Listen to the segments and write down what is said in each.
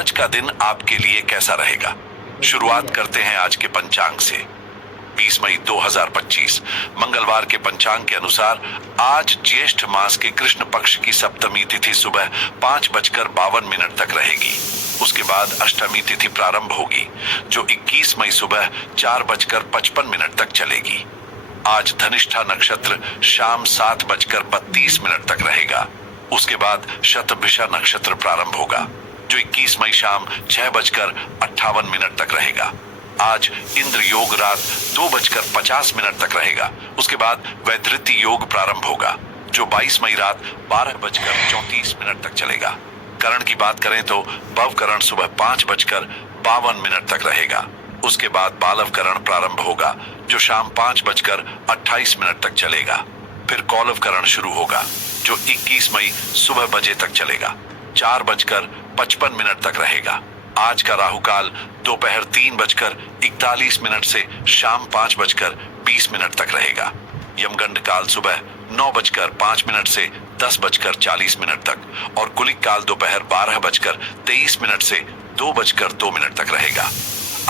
आज का दिन आपके लिए कैसा रहेगा? शुरुआत करते हैं आज के पंचांग से। 20 मई 2025 मंगलवार के पंचांग के अनुसार आज ज्येष्ठ मास के कृष्ण पक्ष की सप्तमी तिथि सुबह 5:52 तक रहेगी। उसके बाद अष्टमी तिथि प्रारंभ होगी जो 21 मई सुबह 4:55 तक चलेगी। आज धनिष्ठा नक्षत्र शाम 7:32 तक रहेगा। उसके बाद शतभिषा नक्षत्र प्रारंभ होगा जो 21 मई शाम 6:58 तक रहेगा। आज इंद्र योग रात 2:50 तक रहेगा। उसके बाद वैधृति योग प्रारंभ होगा जो 22 मई रात 12:34 तक चलेगा। करण की बात करें तो भव करण सुबह 5:52 तक रहेगा। उसके बाद बालव करण प्रारंभ होगा जो शाम 5:28 तक चलेगा। फिर कौलव करण शुरू होगा जो 21 मई सुबह बजे तक चलेगा। 4:55 तक रहेगा। आज का राहु काल दोपहर 3:41 से शाम 5:20 तक रहेगा। यमगंड काल सुबह 9:05 से 10:40 तक और कुलिक काल दोपहर 12:23 से 2:02 तक रहेगा।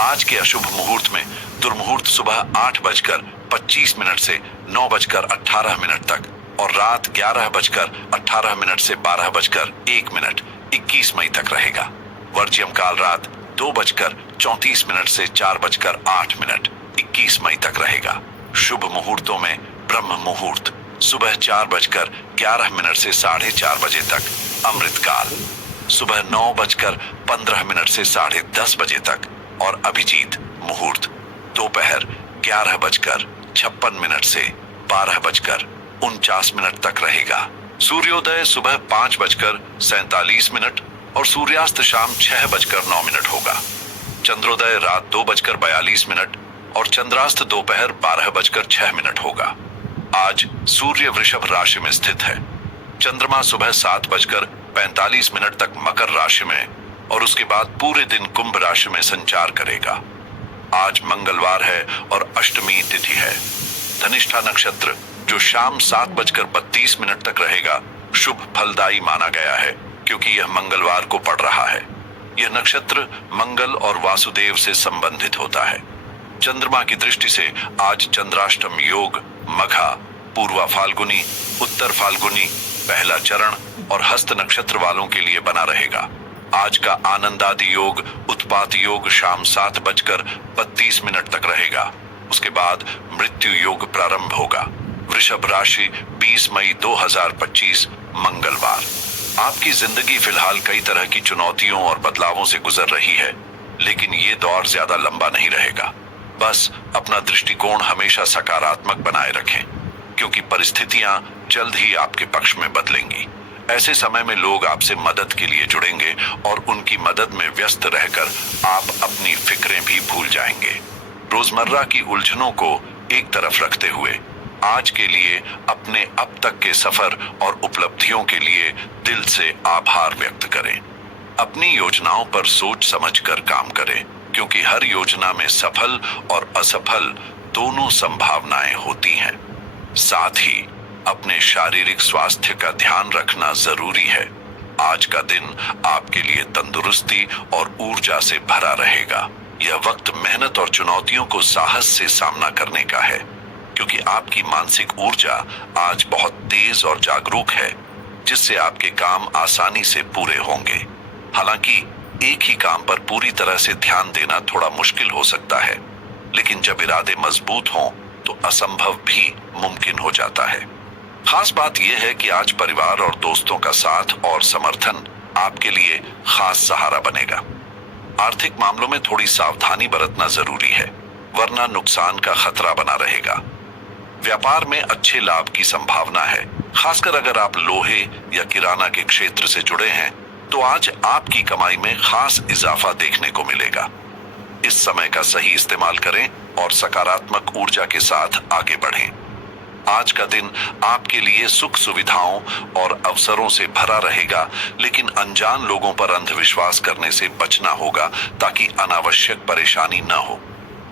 आज के अशुभ मुहूर्त में दुर्मुहूर्त सुबह 8:25 से 9:18 तक और रात 11:18 से 12:01 21 मई तक रहेगा। वर्ज्यम काल रात 2:34 से 4:08 21 मई तक रहेगा। शुभ मुहूर्तों में ब्रह्म मुहूर्त सुबह 4:11 से 4:30 बजे तक, अमृत काल सुबह 9:15 से 10:30 बजे तक और अभिजीत मुहूर्त दोपहर 11:56 से 12:49 तक रहेगा। सूर्योदय सुबह 5:47 और सूर्यास्त शाम 6:09 होगा। चंद्रोदय रात 2:42 और चंद्रास्त दोपहर 12:06 होगा। आज सूर्य वृषभ राशि में स्थित है। चंद्रमा सुबह 7:45 तक मकर राशि में और उसके बाद पूरे दिन कुंभ राशि में संचार करेगा। आज मंगलवार है और अष्टमी तिथि है। धनिष्ठा नक्षत्र जो शाम 7:32 तक रहेगा शुभ फलदायी माना गया है क्योंकि यह मंगलवार को पड़ रहा है। यह नक्षत्र मंगल और वासुदेव से संबंधित होता है। चंद्रमा की दृष्टि से आज चंद्राष्टम योग मघा, पूर्वा फाल्गुनी, उत्तर फाल्गुनी, पहला चरण और हस्त नक्षत्र वालों के लिए बना रहेगा। आज का आनंदादि योग उत्पात योग शाम 7:32 तक रहेगा। उसके बाद मृत्यु योग प्रारंभ होगा। वृषभ राशि 20 मई 2025 मंगलवार। आपकी जिंदगी फिलहाल कई तरह की चुनौतियों और बदलावों से गुजर रही है, लेकिन ये दौर ज्यादा लंबा नहीं रहेगा। बस अपना दृष्टिकोण हमेशा सकारात्मक बनाए रखें क्योंकि परिस्थितियां जल्द ही आपके पक्ष में बदलेंगी। ऐसे समय में लोग आपसे मदद के लिए जुड़ेंगे और उनकी मदद में व्यस्त रहकर आप अपनी फिक्रें भी भूल जाएंगे। रोजमर्रा की उलझनों को एक तरफ रखते हुए आज के लिए अपने अब तक के सफर और उपलब्धियों के लिए दिल से आभार व्यक्त करें। अपनी योजनाओं पर सोच समझकर काम करें क्योंकि हर योजना में सफल और असफल दोनों संभावनाएं होती हैं। साथ ही अपने शारीरिक स्वास्थ्य का ध्यान रखना जरूरी है। आज का दिन आपके लिए तंदुरुस्ती और ऊर्जा से भरा रहेगा। यह वक्त मेहनत और चुनौतियों को साहस से सामना करने का है क्योंकि आपकी मानसिक ऊर्जा आज बहुत तेज और जागरूक है जिससे आपके काम आसानी से पूरे होंगे। हालांकि एक ही काम पर पूरी तरह से ध्यान देना थोड़ा मुश्किल हो सकता है, लेकिन जब इरादे मजबूत हों तो असंभव भी मुमकिन हो जाता है। खास बात यह है कि आज परिवार और दोस्तों का साथ और समर्थन आपके लिए खास सहारा बनेगा। आर्थिक मामलों में थोड़ी सावधानी बरतना जरूरी है वरना नुकसान का खतरा बना रहेगा। व्यापार में अच्छे लाभ की संभावना है, खासकर अगर आप लोहे या किराना के क्षेत्र से जुड़े हैं तो आज आपकी कमाई में खास इजाफा देखने को मिलेगा। इस समय का सही इस्तेमाल करें और सकारात्मक ऊर्जा के साथ आगे बढ़ें। आज का दिन आपके लिए सुख सुविधाओं और अवसरों से भरा रहेगा, लेकिन अनजान लोगों पर अंधविश्वास करने से बचना होगा ताकि अनावश्यक परेशानी न हो।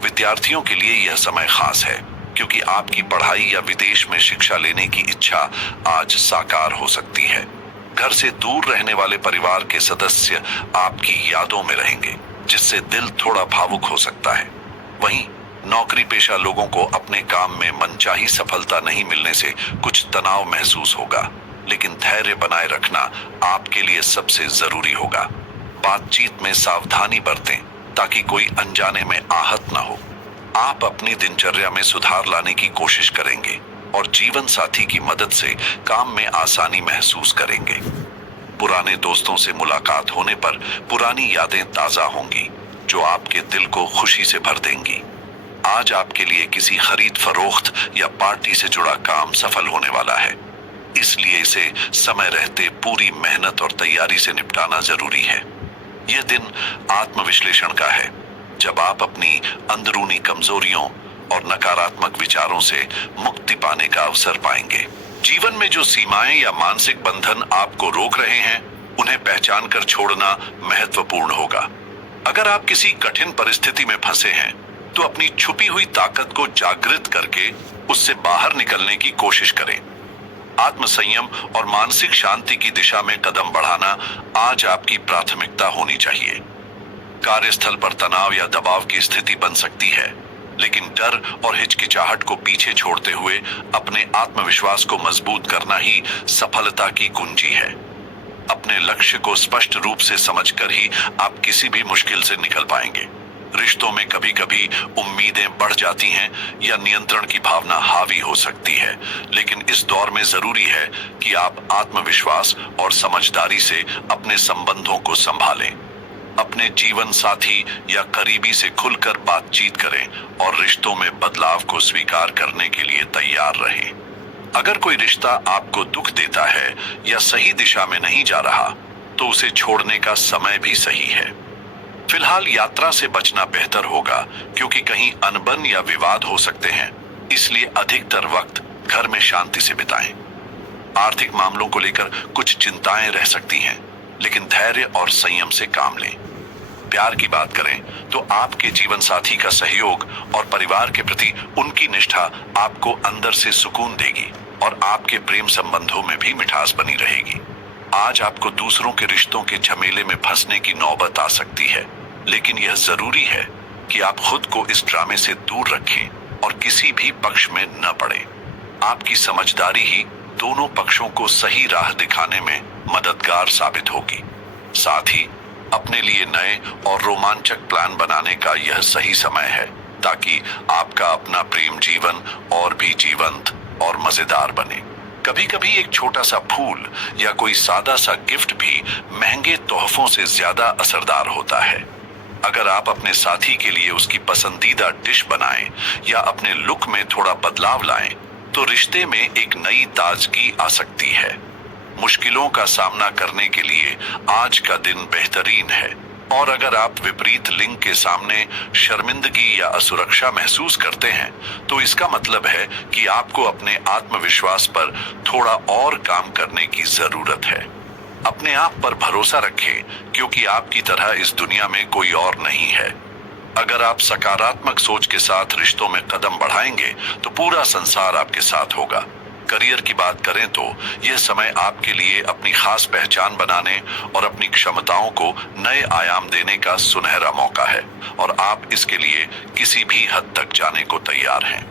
विद्यार्थियों के लिए यह समय खास है क्योंकि आपकी पढ़ाई या विदेश में शिक्षा लेने की इच्छा आज साकार हो सकती है। घर से दूर रहने वाले परिवार के सदस्य आपकी यादों में रहेंगे, जिससे दिल थोड़ा भावुक हो सकता है। वहीं नौकरी पेशा लोगों को अपने काम में मनचाही सफलता नहीं मिलने से कुछ तनाव महसूस होगा, लेकिन धैर्य बनाए रखना आपके लिए सबसे जरूरी होगा। बातचीत में सावधानी बरतें ताकि कोई अनजाने में आहत ना हो। आप अपनी दिनचर्या में सुधार लाने की कोशिश करेंगे और जीवन साथी की मदद से काम में आसानी महसूस करेंगे। पुराने दोस्तों से मुलाकात होने पर पुरानी यादें ताजा होंगी, जो आपके दिल को खुशी से भर देंगी। आज आपके लिए किसी खरीद फरोख्त या पार्टी से जुड़ा काम सफल होने वाला है, इसलिए इसे समय रहते पूरी मेहनत और तैयारी से निपटाना जरूरी है। यह दिन आत्मविश्लेषण का है, जब आप अपनी अंदरूनी कमजोरियों और नकारात्मक विचारों से मुक्ति पाने का अवसर पाएंगे। जीवन में जो सीमाएं या मानसिक बंधन आपको रोक रहे हैं, उन्हें पहचान कर छोड़ना महत्वपूर्ण होगा। अगर आप किसी कठिन परिस्थिति में फंसे हैं, तो अपनी छुपी हुई ताकत को जागृत करके उससे बाहर निकलने की कोशिश करें। आत्मसंयम और मानसिक शांति की दिशा में कदम बढ़ाना आज आपकी प्राथमिकता होनी चाहिए। कार्यस्थल पर तनाव या दबाव की स्थिति बन सकती है, लेकिन डर और हिचकिचाहट को पीछे छोड़ते हुए अपने आत्मविश्वास को मजबूत करना ही सफलता की कुंजी है। अपने लक्ष्य को स्पष्ट रूप से समझकर ही आप किसी भी मुश्किल से निकल पाएंगे। रिश्तों में कभी कभी उम्मीदें बढ़ जाती हैं या नियंत्रण की भावना हावी हो सकती है, लेकिन इस दौर में जरूरी है कि आप आत्मविश्वास और समझदारी से अपने संबंधों को संभालें। अपने जीवन साथी या करीबी से खुलकर बातचीत करें और रिश्तों में बदलाव को स्वीकार करने के लिए तैयार रहें। अगर कोई रिश्ता आपको दुख देता है या सही दिशा में नहीं जा रहा, तो उसे छोड़ने का समय भी सही है। फिलहाल यात्रा से बचना बेहतर होगा, क्योंकि कहीं अनबन या विवाद हो सकते हैं, इसलिए अधिकतर वक्त घर में शांति से बिताएं। आर्थिक मामलों को लेकर कुछ चिंताएं रह सकती हैं, लेकिन धैर्य और संयम से काम लें। प्यार की बात करें तो आपके जीवन साथी का सहयोग और परिवार के प्रति उनकी निष्ठा आपको अंदर से सुकून देगी और आपके प्रेम संबंधों में भी मिठास बनी रहेगी। आज आपको दूसरों के रिश्तों के झमेले में फंसने की नौबत आ सकती है, लेकिन यह जरूरी है कि आप खुद को इस ड्रामे से दूर रखें और किसी भी पक्ष में न पड़े। आपकी समझदारी ही दोनों पक्षों को सही राह दिखाने में मददगार साबित होगी। साथ ही अपने लिए नए और रोमांचक प्लान बनाने का यह सही समय है, ताकि आपका अपना प्रेम जीवन और भी जीवंत और मजेदार बने। कभी कभी एक छोटा सा फूल या कोई सादा सा गिफ्ट भी महंगे तोहफों से ज्यादा असरदार होता है। अगर आप अपने साथी के लिए उसकी पसंदीदा डिश बनाएं या अपने लुक में थोड़ा बदलाव लाएं, तो रिश्ते में एक नई ताजगी आ सकती है। मुश्किलों का सामना करने के लिए आज का दिन बेहतरीन है, और अगर आप विपरीत लिंग के सामने शर्मिंदगी या असुरक्षा महसूस करते हैं, तो इसका मतलब है कि आपको अपने आत्मविश्वास पर थोड़ा और काम करने की जरूरत है। अपने आप पर भरोसा रखें, क्योंकि आपकी तरह इस दुनिया में कोई और नहीं है। अगर आप सकारात्मक सोच के साथ रिश्तों में कदम बढ़ाएंगे, तो पूरा संसार आपके साथ होगा। करियर की बात करें तो यह समय आपके लिए अपनी खास पहचान बनाने और अपनी क्षमताओं को नए आयाम देने का सुनहरा मौका है, और आप इसके लिए किसी भी हद तक जाने को तैयार हैं।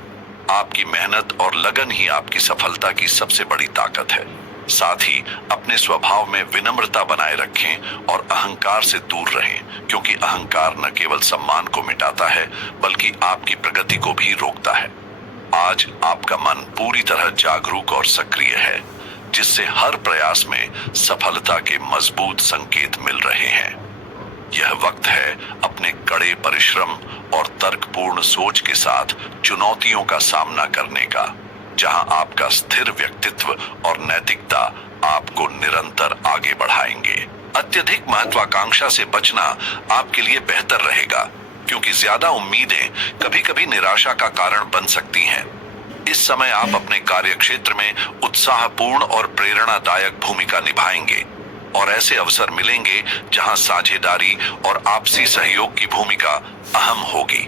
आपकी मेहनत और लगन ही आपकी सफलता की सबसे बड़ी ताकत है। साथ ही अपने स्वभाव में विनम्रता बनाए रखें और अहंकार से दूर रहें, क्योंकि अहंकार न केवल सम्मान को मिटाता है, बल्कि आपकी प्रगति को भी रोकता है। आज आपका मन पूरी तरह जागरूक और सक्रिय है, जिससे हर प्रयास में सफलता के मजबूत संकेत मिल रहे हैं। यह वक्त है अपने कड़े परिश्रम और तर्कपूर्ण सोच के साथ चुनौतियों का सामना करने का, जहां आपका स्थिर व्यक्तित्व और नैतिकता आपको निरंतर आगे बढ़ाएंगे। अत्यधिक महत्वाकांक्षा से बचना आपके लिए बेहतर रहेगा, क्योंकि ज्यादा उम्मीदें कभी कभी निराशा का कारण बन सकती हैं। इस समय आप अपने कार्यक्षेत्र में उत्साहपूर्ण और प्रेरणादायक भूमिका निभाएंगे, और ऐसे अवसर मिलेंगे जहां साझेदारी और आपसी सहयोग की भूमिका अहम होगी।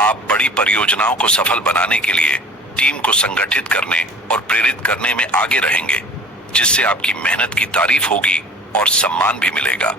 आप बड़ी परियोजनाओं को सफल बनाने के लिए टीम को संगठित करने और प्रेरित करने में आगे रहेंगे, जिससे आपकी मेहनत की तारीफ होगी और सम्मान भी मिलेगा।